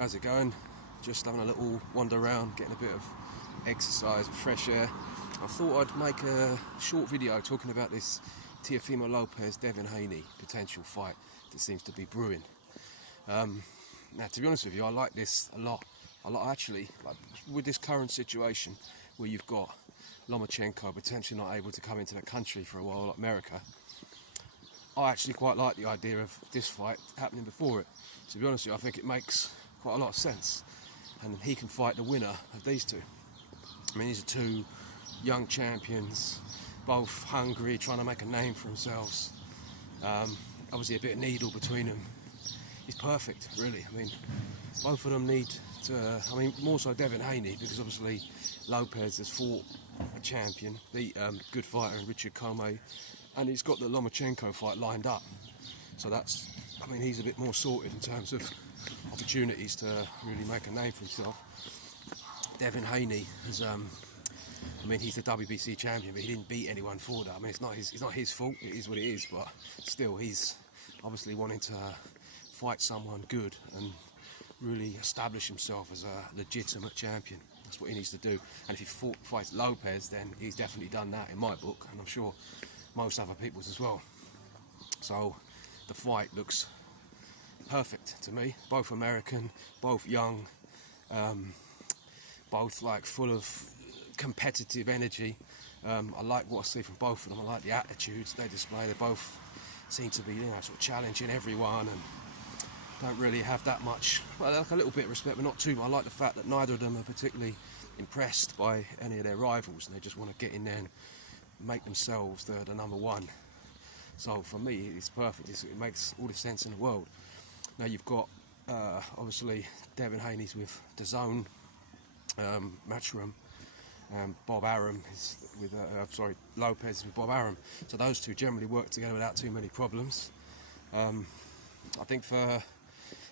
How's it going? Just having a little wander around, getting a bit of exercise, fresh air. I thought I'd make a short video talking about this Teofimo Lopez, Devin Haney potential fight that seems to be brewing. Now, to be honest with you, I like this a lot actually. Like, with this current situation where you've got Lomachenko potentially not able to come into the country for a while, like America, I actually quite like the idea of this fight happening before it. To be honest with you, I think it makes quite a lot of sense, and he can fight the winner of these two. I mean, these are two young champions, both hungry, trying to make a name for themselves. Obviously a bit of needle between them. He's perfect, really. I mean, both of them need to, more so Devin Haney, because obviously Lopez has fought a champion, beat good fighter in Richard Comey, and he's got the Lomachenko fight lined up. So that's, he's a bit more sorted in terms of opportunities to really make a name for himself. Devin Haney has, he's the WBC champion, but he didn't beat anyone for that. It's not his fault. It is what it is. But still, he's obviously wanting to fight someone good and really establish himself as a legitimate champion. That's what he needs to do. And if he fights Lopez, then he's definitely done that in my book, and I'm sure most other people's as well. So the fight looks perfect to me. Both American, both young, both like full of competitive energy. I like what I see from both of them. I like the attitudes they display. They both seem to be, sort of challenging everyone and don't really have that much, well, like a little bit of respect, but not too much. I like the fact that neither of them are particularly impressed by any of their rivals, and they just want to get in there and make themselves the number one. So for me, it's perfect. It makes all the sense in the world. Now you've got obviously Devin Haney's with DAZN, Matchroom, Bob Arum is with Lopez with Bob Arum. So those two generally work together without too many problems. I think for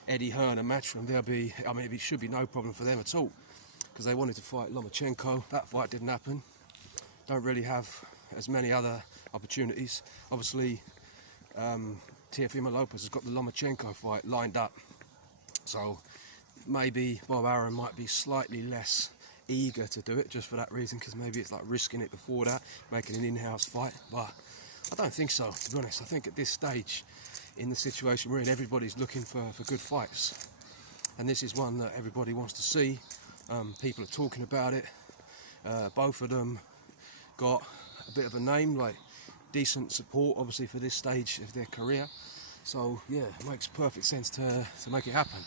Eddie Hearn and Matchroom, it should be no problem for them at all, because they wanted to fight Lomachenko. That fight didn't happen. Don't really have as many other opportunities. Obviously, Teofimo Lopez has got the Lomachenko fight lined up, so maybe Bob Arum might be slightly less eager to do it just for that reason, because maybe it's like risking it before that, making an in-house fight. But I don't think so, to be honest. I think at this stage in the situation we're in, everybody's looking for good fights, and this is one that everybody wants to see. People are talking about it. Both of them got a bit of a name, like decent support obviously for this stage of their career. So yeah, it makes perfect sense to make it happen.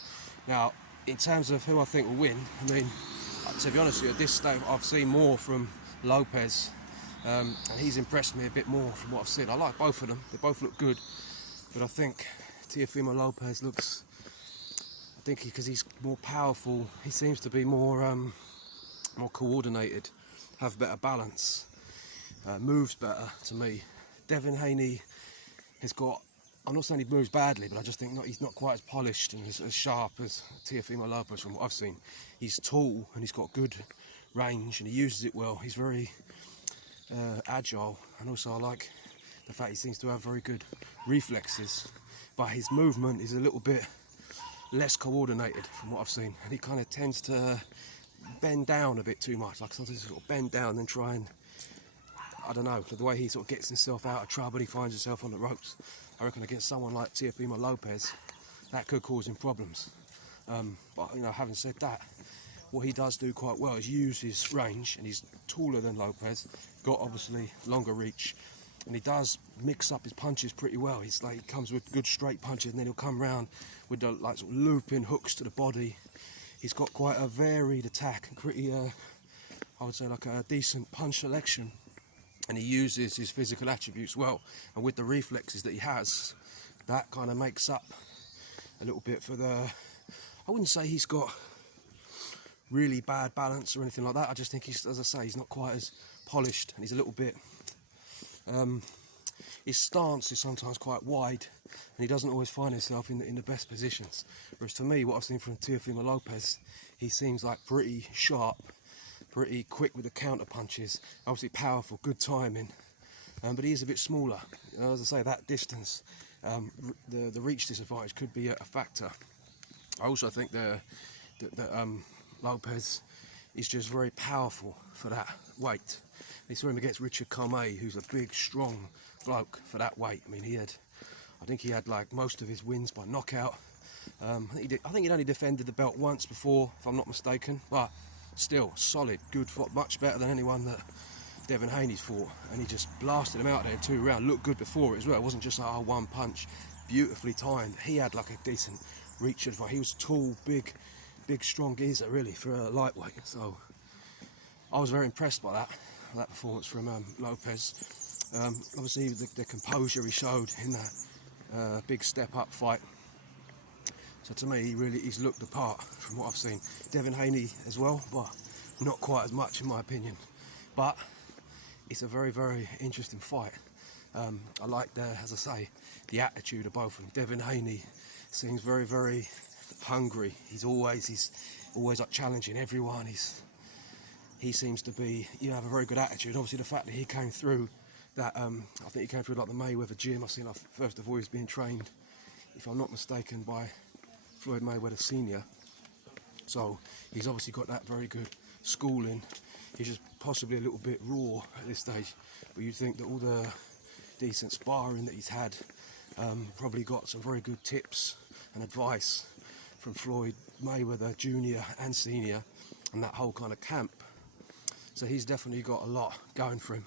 Now, in terms of who I think will win, to be honest with you, at this stage I've seen more from Lopez, and he's impressed me a bit more from what I've seen. I like both of them, they both look good, but I think Teofimo Lopez looks, because he's more powerful, he seems to be more coordinated, have better balance, moves better to me. Devin Haney has got, I'm not saying he moves badly, but I just think he's not quite as polished and as sharp as Teofimo Lopez from what I've seen. He's tall and he's got good range and he uses it well. He's very agile, and also I like the fact he seems to have very good reflexes, but his movement is a little bit less coordinated from what I've seen, and he kind of tends to bend down a bit too much. Like sometimes sort of bend down and try and, I don't know, the way he sort of gets himself out of trouble, he finds himself on the ropes. I reckon against someone like Teofimo Lopez, that could cause him problems. But having said that, what he does do quite well is use his range, and he's taller than Lopez, got obviously longer reach, and he does mix up his punches pretty well. He comes with good straight punches, and then he'll come round with the sort of looping hooks to the body. He's got quite a varied attack and pretty, I would say, like a decent punch selection. And he uses his physical attributes well, and with the reflexes that he has, that kind of makes up a little bit for the, I wouldn't say he's got really bad balance or anything like that. I just think he's, as I say, he's not quite as polished, and he's a little bit, his stance is sometimes quite wide, and he doesn't always find himself in the best positions. Whereas to me, what I've seen from Teofimo Lopez, he seems like pretty sharp, pretty quick with the counter punches, obviously powerful, good timing, but he is a bit smaller. As I say, that distance, the reach disadvantage could be a factor. I also think that Lopez is just very powerful for that weight. He saw him against Richard Comey, who's a big, strong bloke for that weight. I mean, I think he had like most of his wins by knockout. I think he'd only defended the belt once before, if I'm not mistaken, but still solid, good fight, much better than anyone that Devin Haney's fought, and he just blasted him out there in 2 rounds. Looked good before it as well. It wasn't just like one punch, beautifully timed. He had like a decent reach of fight. He was tall, big, strong geezer really for a lightweight. So I was very impressed by that performance from Lopez. Obviously the composure he showed in that big step up fight. So to me, he's looked the part from what I've seen. Devin Haney as well, but not quite as much in my opinion. But it's a very, very interesting fight. I like as I say, the attitude of both of them. Devin Haney seems very, very hungry. He's always like challenging everyone. He seems to be, have a very good attitude. Obviously the fact that he came through that, I think he came through like the Mayweather gym. I've seen, first of all, he was being trained, if I'm not mistaken, by Floyd Mayweather Sr. So he's obviously got that very good schooling. He's just possibly a little bit raw at this stage, but you'd think that all the decent sparring that he's had probably got some very good tips and advice from Floyd Mayweather Jr. and Sr. and that whole kind of camp. So he's definitely got a lot going for him.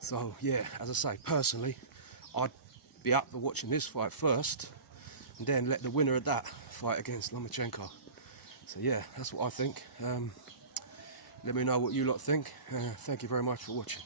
So yeah, as I say, personally, I'd be up for watching this fight first and then let the winner of that fight against Lomachenko. So yeah, that's what I think. Let me know what you lot think. Thank you very much for watching.